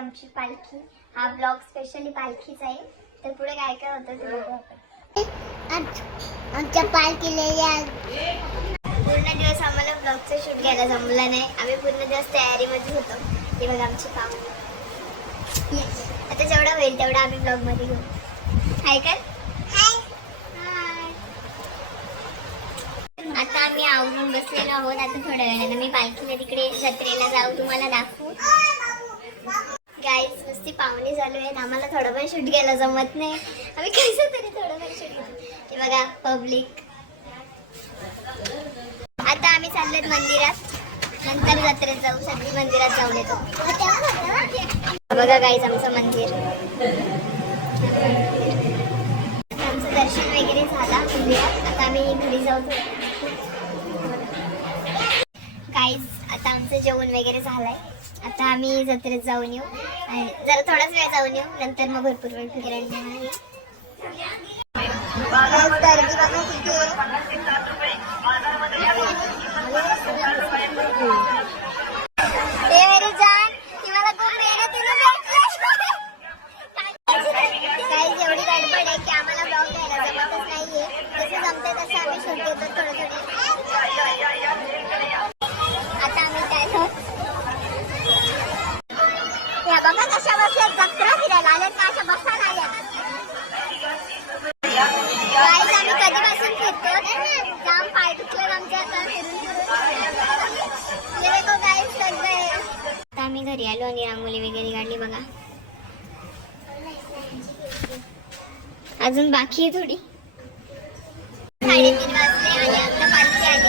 आमची पालखी. हा ब्लॉग स्पेशली पालखीचा आहे. तर पुढे काय काय होतं ते बघू आपण. आमच्या पालखीला पूर्ण दिवस आम्हाला ब्लॉगचं शूट घ्यायला जमलं नाही. आम्ही पूर्ण दिवस तयारीमध्ये होतो. हे बघा आमची पाहुणे. आता जेवढा होईल तेवढा आम्ही ब्लॉगमध्ये घेऊ. हाय कर. आता आम्ही आवरून बसलेलो आहोत. आता थोड्या वेळाने मी पालखीला तिकडे जत्रेला जाऊ, तुम्हाला दाखवू. गाईज नुसती पाहुणे चालू आहेत. आम्हाला थोडं पण शूट घ्यायला जमत नाही. आम्ही कसं तरी थोडं पण शूट घेतो. हे बघा पब्लिक. आता आम्ही चाललोत मंदिरात. नंतर जत्रेत जाऊ. सगळी मंदिरात जाऊन येतो. बघा गाईज आमचं मंदिर. आमचं दर्शन वगैरे झाला मंदिरात. आता आम्ही घरी जाऊ. गाईज आता आमचं जेवण वगैरे झालंय. आता आम्ही जत्रेत जाऊन येऊ आणि जरा थोडाच वेळ जाऊन येऊ. नंतर मग भरपूर वेळ फिरायला आहे. काही एवढी गडबड आहे की आम्हाला ब्लॉग घ्यायला जमतच नाहीये. जसं जमतंय तसं आम्ही शूट घेतो थोडं आता आम्ही काय बघा कशा बसल्या जत्रा फिरायला आल्यात का अशा बसायला आल्यात. गाईज आम्ही कधीपासून फिरतो. जाम पाय दुखले आमच्या आता आता आम्ही घरी आलो आणि रांगोळी वगैरे काढली बघा. अजून बाकी आहे थोडी. 3:30 वाजले आणि आता पालखी आली.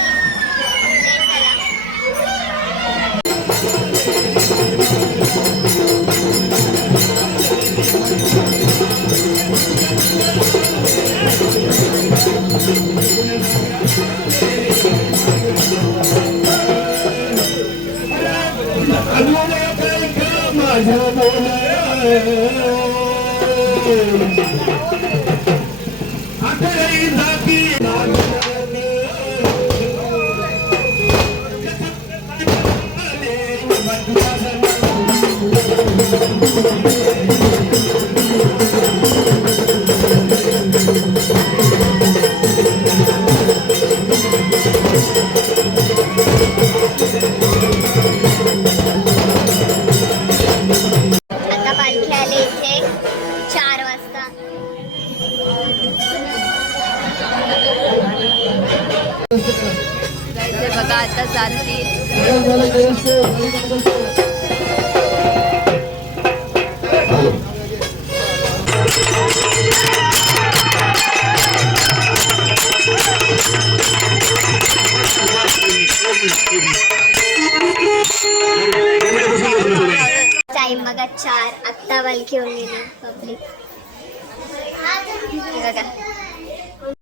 आता पालखी आली इथे 4 वाजता. बघा आता जातील. टाइम बघा 4. आत्ता पालखी होऊन पब्लिक बघा.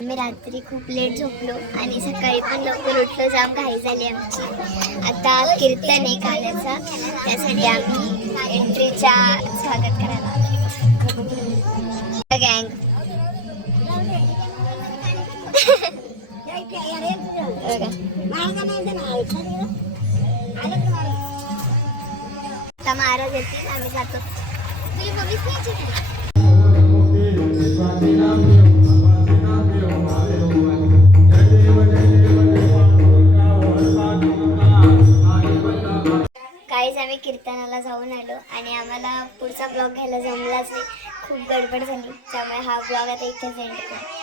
आम्ही रात्री खूप लेट झोपलो आणि सकाळी पण लवकर उठलो. जाम घाई झाली आमची. आता कीर्तन आहे काल्याचा, त्यासाठी आम्ही एंट्रीच्या स्वागत करायला गँग. आता महाराज येतील, आम्ही जातो. तुझी मम्मीच नाही. काहीच आम्ही कीर्तनाला जाऊन आलो आणि आम्हाला पुढचा ब्लॉग घ्यायला जमलाच नाही. खूप गडबड झाली. त्यामुळे हा ब्लॉग आता इथेच एंड करतो.